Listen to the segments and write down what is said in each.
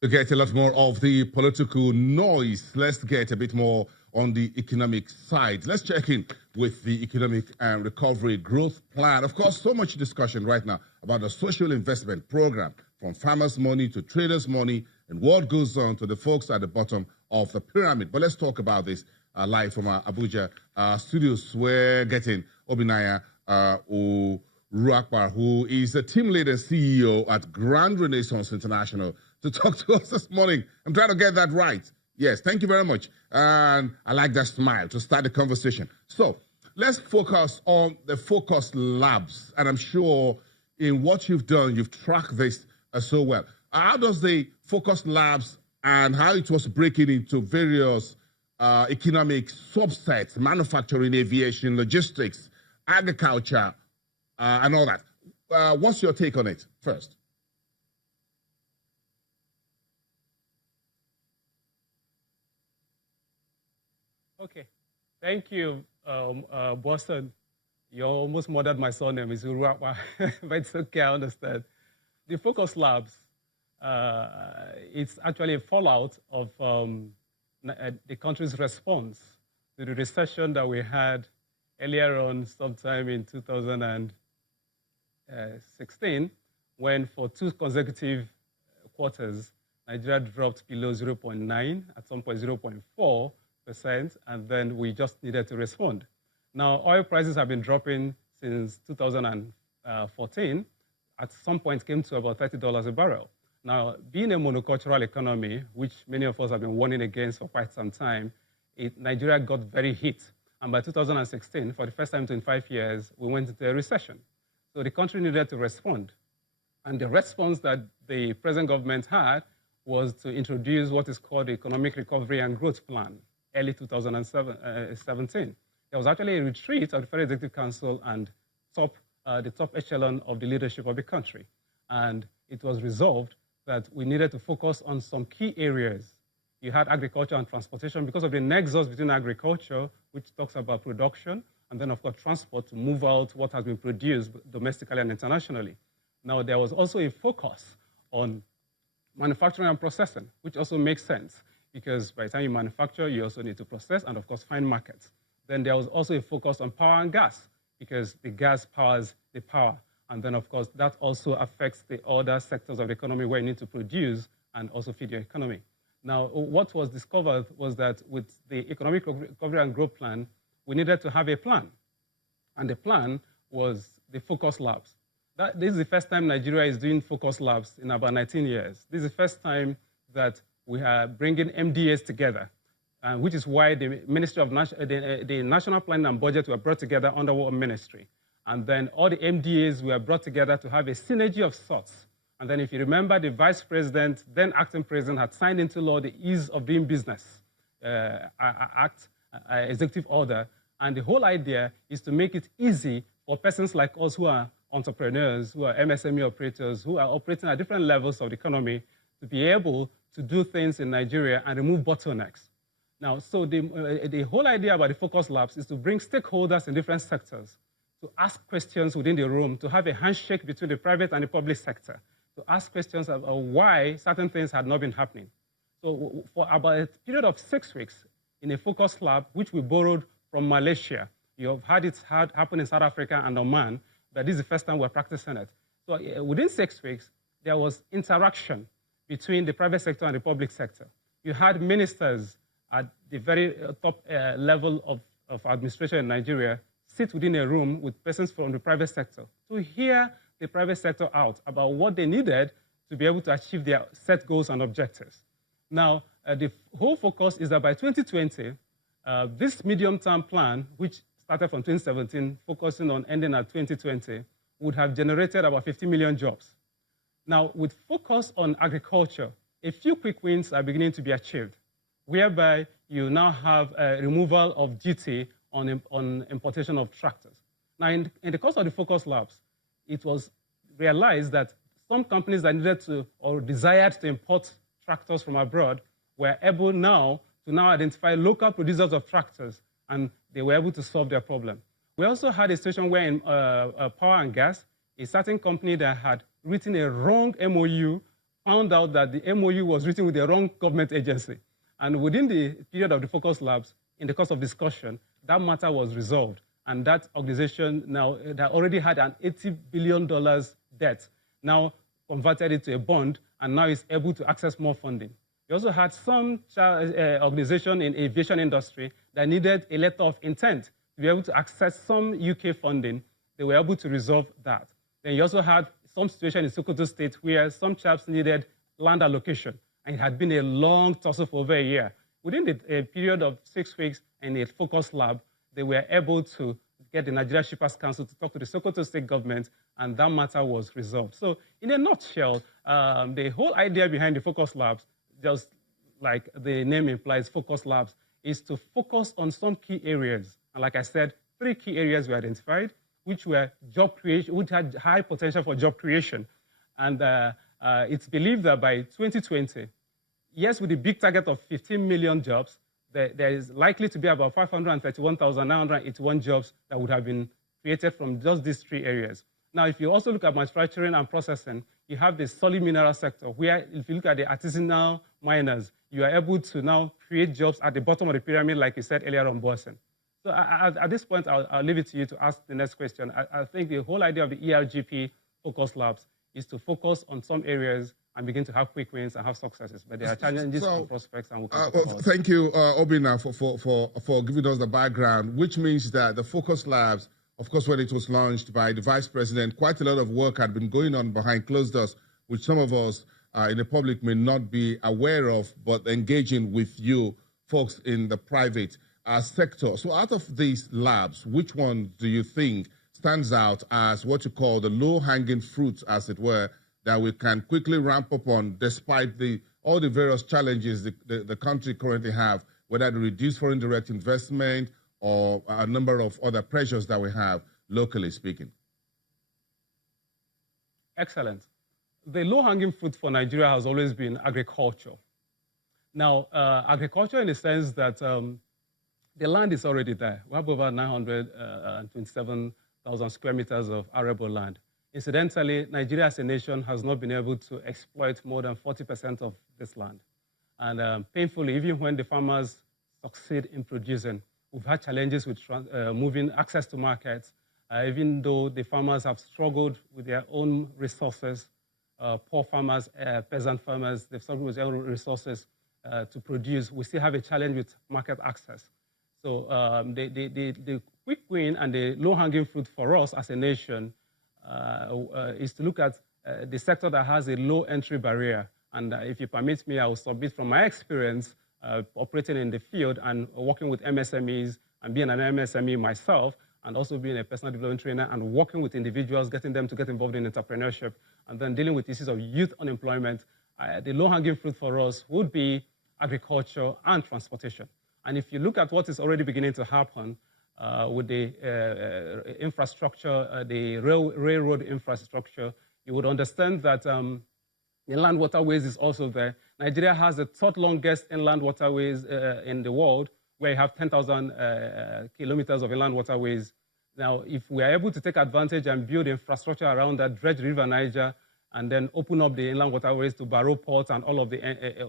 To get a lot more of the political noise, let's get a bit more on the economic side. Let's check in with the Economic and Recovery Growth Plan. Of course, so much discussion right now about the social investment program, from farmers' money to traders' money, and what goes on to the folks at the bottom of the pyramid. But let's talk about this live from our Abuja studios. We're getting Obinnaya Uruakpa, who is a team leader CEO at Grand Renaissance International, to talk to us this morning. I'm trying to get that right. Yes, thank you very much. And I like that smile to start the conversation. So let's focus on the Focus Labs. And I'm sure in what you've done, you've tracked this so well. How does the Focus Labs and how it was breaking into various economic subsets, manufacturing, aviation, logistics, agriculture, and all that. What's your take on it first? Okay, thank you, Boston. You almost murdered my surname, it's Uruakpa, but it's okay, I understand. The Focus Labs, it's actually a fallout of the country's response to the recession that we had earlier on, sometime in 2016, when for 2 consecutive quarters, Nigeria dropped below 0.9, at some point 0.4%, and then we just needed to respond. Now, oil prices have been dropping since 2014. At some point, came to about $30 a barrel. Now, being a monocultural economy, which many of us have been warning against for quite some time, Nigeria got very hit. And by 2016, for the first time in 25 years, we went into a recession. So the country needed to respond. And the response that the present government had was to introduce what is called the Economic Recovery and Growth Plan, early 2017. There was actually a retreat of the Federal Executive Council and the top echelon of the leadership of the country. And it was resolved that we needed to focus on some key areas. You had agriculture and transportation because of the nexus between agriculture, which talks about production, and then, of course, transport to move out what has been produced domestically and internationally. Now, there was also a focus on manufacturing and processing, which also makes sense, because by the time you manufacture, you also need to process and, of course, find markets. Then there was also a focus on power and gas, because the gas powers the power. And then, of course, that also affects the other sectors of the economy where you need to produce and also feed your economy. Now, what was discovered was that with the Economic Recovery and Growth Plan, we needed to have a plan. And the plan was the Focus Labs. This is the first time Nigeria is doing Focus Labs in about 19 years. This is the first time that we are bringing MDAs together, which is why the Ministry of the National Planning and Budget were brought together under one ministry. And then all the MDAs were brought together to have a synergy of sorts. And then if you remember, the Vice President, then Acting President, had signed into law the Ease of Doing Business Act, Executive Order. And the whole idea is to make it easy for persons like us who are entrepreneurs, who are MSME operators, who are operating at different levels of the economy, to be able to do things in Nigeria and remove bottlenecks. Now, so the whole idea about the Focus Labs is to bring stakeholders in different sectors to ask questions within the room, to have a handshake between the private and the public sector, to ask questions about why certain things had not been happening. So for about a period of 6 weeks in a Focus Lab, which we borrowed from Malaysia, you have had it happen in South Africa and Oman, but this is the first time we're practicing it. So within 6 weeks, there was interaction between the private sector and the public sector. You had ministers at the very top level of administration in Nigeria sit within a room with persons from the private sector to hear the private sector out about what they needed to be able to achieve their set goals and objectives. Now, the whole focus is that by 2020, this medium-term plan, which started from 2017, focusing on ending at 2020, would have generated about 50 million jobs. Now, with focus on agriculture, a few quick wins are beginning to be achieved, whereby you now have a removal of duty on importation of tractors. Now, in the course of the Focus Labs, it was realized that some companies that needed to or desired to import tractors from abroad were able now to identify local producers of tractors, and they were able to solve their problem. We also had a situation where in power and gas, a certain company that had written a wrong MOU found out that the MOU was written with the wrong government agency. And within the period of the focus labs, in the course of discussion, that matter was resolved. And that organization now that already had an $80 billion debt, now converted it to a bond, and now is able to access more funding. We also had some organization in aviation industry that needed a letter of intent to be able to access some UK funding. They were able to resolve that. Then you also had some situation in Sokoto State where some chaps needed land allocation, and it had been a long tussle for over a year. Within a period of 6 weeks in a focus lab, they were able to get the Nigeria Shippers Council to talk to the Sokoto State government, and that matter was resolved. So in a nutshell, the whole idea behind the focus labs, just like the name implies, focus labs, is to focus on some key areas. And like I said, 3 key areas were identified, which were job creation, which had high potential for job creation. And it's believed that by 2020, yes, with the big target of 15 million jobs, there is likely to be about 531,981 jobs that would have been created from just these 3 areas. Now, if you also look at manufacturing and processing, you have the solid mineral sector, where if you look at the artisanal miners, you are able to now create jobs at the bottom of the pyramid, like you said earlier on Boasen. So at this point, I'll leave it to you to ask the next question. I think the whole idea of the ERGP Focus Labs is to focus on some areas and begin to have quick wins and have successes. But there are challenges and prospects. And thank you, Obinnaya, for giving us the background, which means that the Focus Labs, of course, when it was launched by the Vice President, quite a lot of work had been going on behind closed doors, which some of us in the public may not be aware of, but engaging with you folks in the private sector. So out of these labs, which one do you think stands out as what you call the low-hanging fruits, as it were, that we can quickly ramp up on despite all the various challenges the country currently have, whether the reduced foreign direct investment or a number of other pressures that we have, locally speaking? Excellent. The low-hanging fruit for Nigeria has always been agriculture. Now, agriculture in the sense that the land is already there. We have over 927,000 square meters of arable land. Incidentally, Nigeria as a nation has not been able to exploit more than 40% of this land. And painfully, even when the farmers succeed in producing, we've had challenges with moving access to markets, even though the farmers have struggled with their own resources. Poor farmers, peasant farmers, they've struggled with their own resources to produce. We still have a challenge with market access. So the quick win and the low-hanging fruit for us as a nation is to look at the sector that has a low entry barrier. And if you permit me, I will submit from my experience operating in the field and working with MSMEs and being an MSME myself, and also being a personal development trainer and working with individuals, getting them to get involved in entrepreneurship, and then dealing with issues of youth unemployment. The low-hanging fruit for us would be agriculture and transportation. And if you look at what is already beginning to happen with the infrastructure, the railroad infrastructure, you would understand that the inland waterways is also there. Nigeria has the 3rd longest inland waterways in the world, where you have 10,000 kilometers of inland waterways. Now, if we are able to take advantage and build infrastructure around that, dredge River Niger, and then open up the inland waterways to Barrow Port and all of the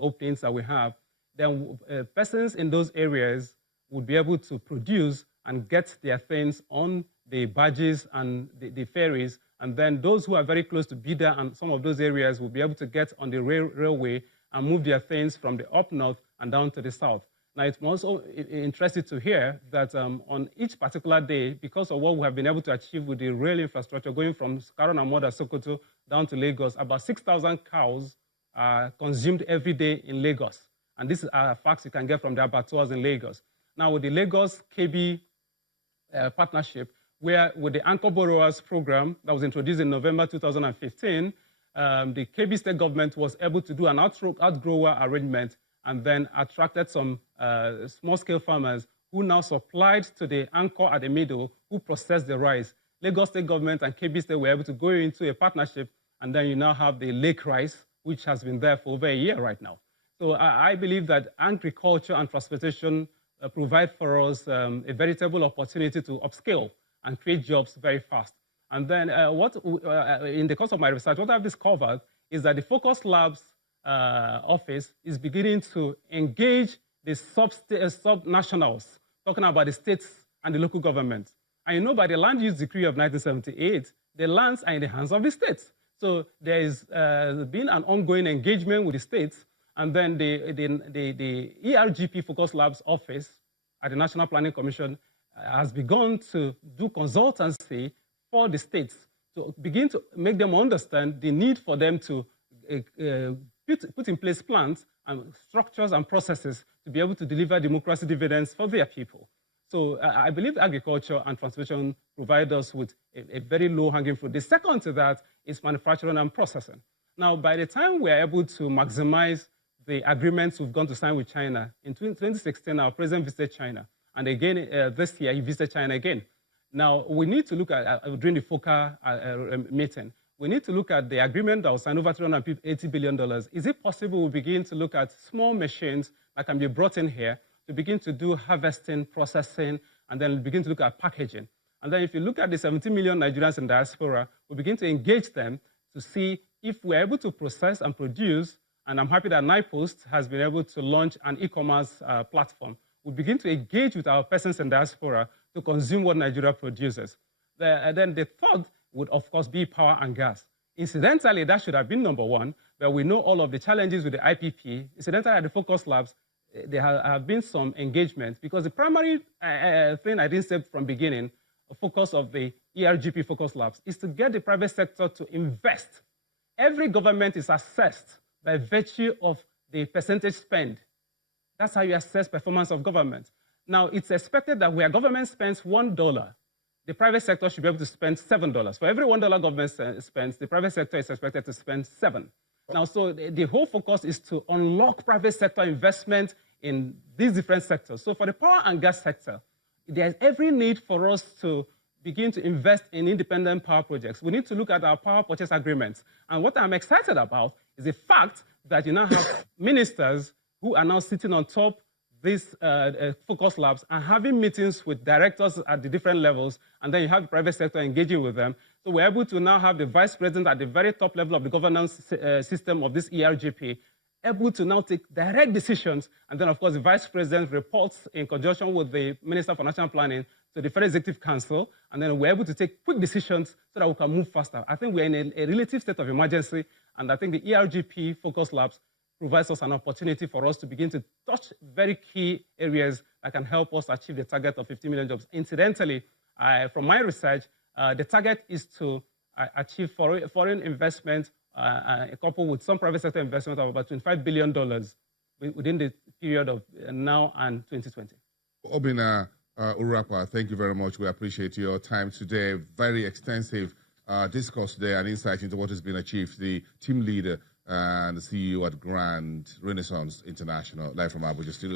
openings that we have, then persons in those areas would be able to produce and get their things on the barges and the ferries. And then those who are very close to Bida and some of those areas will be able to get on the railway and move their things from the up north and down to the south. Now, it's also interesting to hear that on each particular day, because of what we have been able to achieve with the rail infrastructure, going from Karon and Moda, Sokoto, down to Lagos, about 6,000 cows are consumed every day in Lagos. And these are facts you can get from the abattoirs in Lagos. Now, with the Lagos KB partnership, where with the Anchor Borrowers program that was introduced in November 2015, the KB state government was able to do an outgrower arrangement and then attracted some small-scale farmers who now supplied to the Anchor at the middle, who processed the rice. Lagos state government and KB state were able to go into a partnership, and then you now have the lake rice, which has been there for over a year right now. So I believe that agriculture and transportation provide for us a veritable opportunity to upscale and create jobs very fast. And then in the course of my research, what I've discovered is that the focus labs office is beginning to engage the sub-nationals, talking about the states and the local government. And you know, by the land use decree of 1978, the lands are in the hands of the states. So there is been an ongoing engagement with the states, and then the ERGP Focus Labs office at the National Planning Commission has begun to do consultancy for the states to begin to make them understand the need for them to put in place plans and structures and processes to be able to deliver democracy dividends for their people. So I believe agriculture and transportation provide us with a very low-hanging fruit. The second to that is manufacturing and processing. Now, by the time we're able to maximize the agreements we've gone to sign with China, in 2016, our president visited China. And again, this year, he visited China again. Now, we need to look at, during the FOCA meeting, we need to look at the agreement that was signed over $380 billion. Is it possible we begin to look at small machines that can be brought in here to begin to do harvesting, processing, and then begin to look at packaging? And then if you look at the 17 million Nigerians in diaspora, we begin to engage them to see if we're able to process and produce, and I'm happy that NIPOST has been able to launch an e-commerce platform. We begin to engage with our persons in diaspora to consume what Nigeria produces. Then the third would, of course, be power and gas. Incidentally, that should have been number one, but we know all of the challenges with the IPP. Incidentally, at the Focus Labs, there have been some engagement, because the primary thing I didn't say from the beginning, a focus of the ERGP Focus Labs, is to get the private sector to invest. Every government is assessed by virtue of the percentage spend. That's how you assess performance of government. Now, it's expected that where government spends $1, the private sector should be able to spend $7. For every $1 government spends, the private sector is expected to spend $7. Now, so the whole focus is to unlock private sector investment in these different sectors. So for the power and gas sector, there's every need for us to begin to invest in independent power projects. We need to look at our power purchase agreements. And what I'm excited about is the fact that you now have ministers who are now sitting on top these focus labs and having meetings with directors at the different levels, and then you have the private sector engaging with them. So we're able to now have the vice president at the very top level of the governance system of this ERGP, able to now take direct decisions, and then, of course, the vice president reports in conjunction with the Minister for National Planning to the Federal Executive Council, and then we're able to take quick decisions so that we can move faster. I think we're in a relative state of emergency, and I think the ERGP Focus Labs provides us an opportunity for us to begin to touch very key areas that can help us achieve the target of 50 million jobs. Incidentally, from my research, the target is to achieve foreign investment coupled with some private sector investment of about $25 billion within the period of now and 2020. Obinnaya Uruakpa, thank you very much. We appreciate your time today. Very extensive discourse today and insight into what has been achieved. The team leader and the CEO at Grand Renaissance International, live from Abuja Studios.